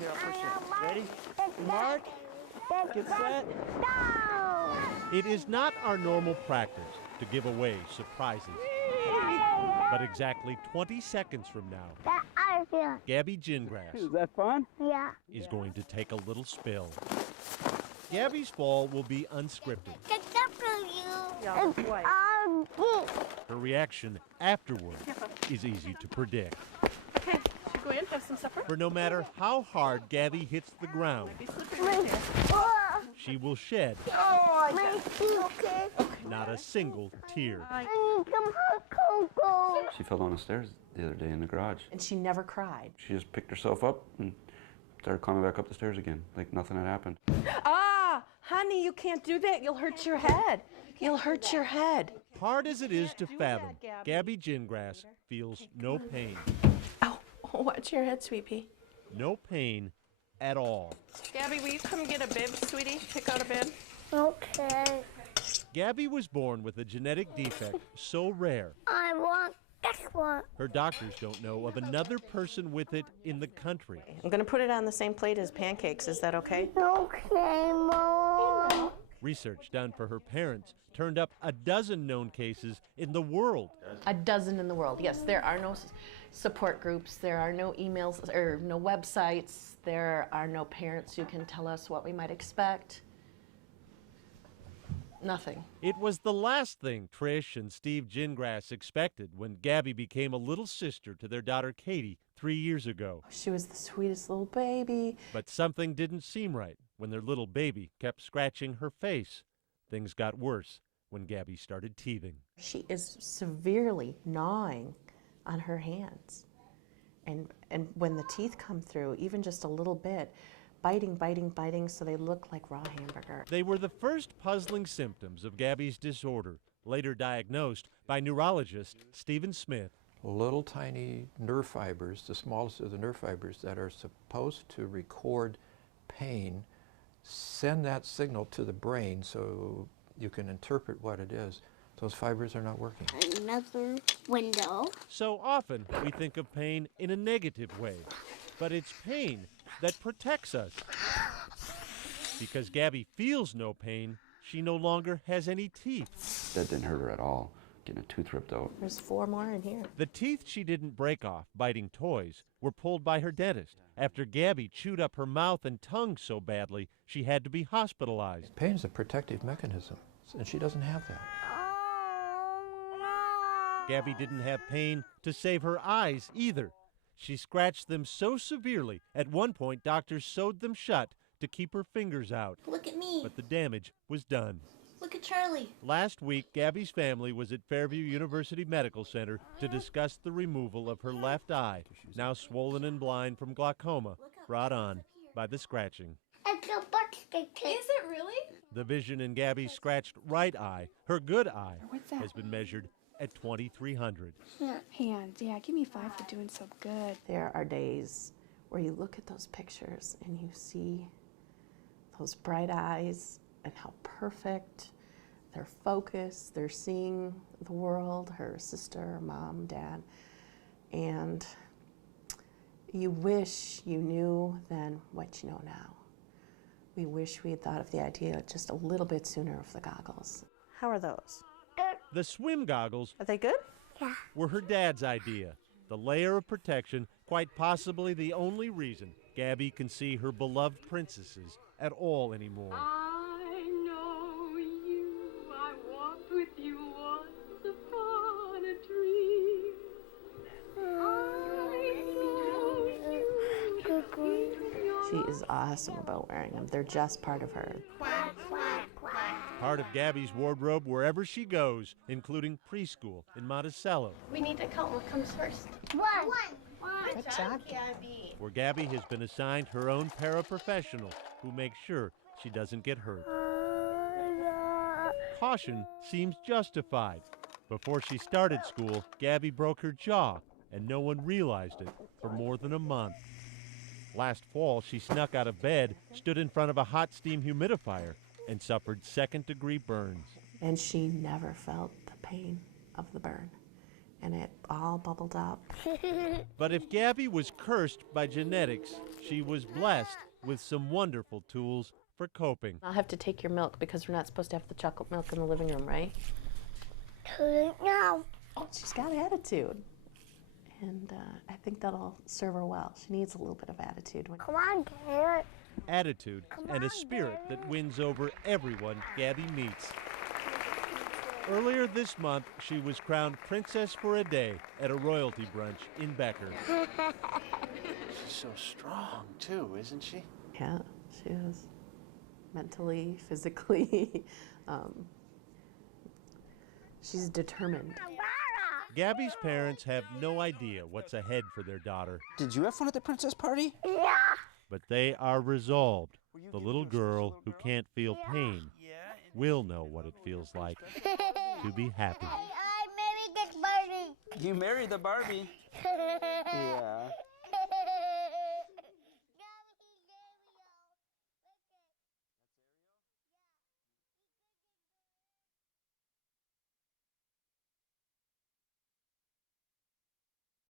Here, I'll push you. Ready? Mark. Get set. It is not our normal practice to give away surprises. But exactly 20 seconds from now, Gabby Gingrass Is that fun? Yeah. is going to take a little spill. Gabby's fall will be unscripted. Her reaction afterward is easy to predict. Okay, should go in, have some supper? For no matter how hard Gabby hits the ground, Be slippery right there. she will shed My okay. not a single tear. I need some hot cocoa. She fell down the stairs the other day in the garage. And she never cried. She just picked herself up and started climbing back up the stairs again, like nothing had happened. Ah, honey, you can't do that. You'll hurt your head. You'll hurt your head. Hard as it is to fathom, Gabby Gingrass feels no pain. Oh, watch your head, sweet pea. No pain at all. Gabby, will you come get a bib, sweetie? Pick out a bib. Okay. Gabby was born with a genetic defect so rare, I want this one. her doctors don't know of another person with it in the country. I'm going to put it on the same plate as pancakes. Is that okay? Okay, Mom. Research done for her parents turned up a dozen known cases in the world. A dozen in the world. Yes, there are no support groups. There are no emails or no websites. There are no parents who can tell us what we might expect. Nothing. It was the last thing Trish and Steve Gingrass expected when Gabby became a little sister to their daughter Katie 3 years ago. She was the sweetest little baby. But something didn't seem right when their little baby kept scratching her face. Things got worse when Gabby started teething. She is severely gnawing on her hands. And when the teeth come through, even just a little bit, biting, so they look like raw hamburger. They were the first puzzling symptoms of Gabby's disorder, later diagnosed by neurologist Stephen Smith. Little tiny nerve fibers, the smallest of the nerve fibers that are supposed to record pain, send that signal to the brain so you can interpret what it is. Those fibers are not working. Another window. So often we think of pain in a negative way, but it's pain that protects us. Because Gabby feels no pain, she no longer has any teeth. That didn't hurt her at all, getting a tooth ripped out. There's 4 more in here. The teeth she didn't break off biting toys were pulled by her dentist after Gabby chewed up her mouth and tongue so badly she had to be hospitalized. Pain is a protective mechanism, and she doesn't have that. Gabby didn't have pain to save her eyes either. She scratched them so severely, at one point doctors sewed them shut to keep her fingers out. Look at me. But the damage was done. Look at Charlie. Last week, Gabby's family was at Fairview University Medical Center to discuss the removal of her left eye, now swollen and blind from glaucoma, brought on by the scratching. It's a birthday cake. Is it really? The vision in Gabby's scratched right eye, her good eye, What's that? has been measured at 2300. Hands. Yeah, give me 5 for doing so good. There are days where you look at those pictures and you see those bright eyes and how perfect, they're focused, they're seeing the world, her sister, mom, dad, and you wish you knew then what you know now. We wish we had thought of the idea just a little bit sooner of the goggles. How are those? The swim goggles Are they good? Yeah. were her dad's idea. The layer of protection, quite possibly the only reason Gabby can see her beloved princesses at all anymore. I know you, I walked with you once upon a dream. She is awesome about wearing them. They're just part of her. Part of Gabby's wardrobe wherever she goes, including preschool in Monticello, We need to count what comes first. One. Good job, Gabby. where Gabby has been assigned her own paraprofessional who makes sure she doesn't get hurt. Caution seems justified. Before she started school, Gabby broke her jaw, and no one realized it for more than a month. Last fall, she snuck out of bed, stood in front of a hot steam humidifier, and suffered second-degree burns. And she never felt the pain of the burn. And it all bubbled up. But if Gabby was cursed by genetics, she was blessed with some wonderful tools for coping. I'll have to take your milk because we're not supposed to have the chocolate milk in the living room, right? No. She's got attitude. And I think that'll serve her well. She needs a little bit of attitude. Come on, Kare. Attitude and a spirit that wins over everyone Gabby meets. Earlier this month, she was crowned Princess for a Day at a royalty brunch in Becker. She's so strong, too, isn't she? Yeah, she is. Mentally, physically. She's determined. Gabby's parents have no idea what's ahead for their daughter, Did you have fun at the princess party? Yeah. but they are resolved. The little girl who can't feel pain will know what it feels like to be happy. I married this Barbie. You married the Barbie. Yeah.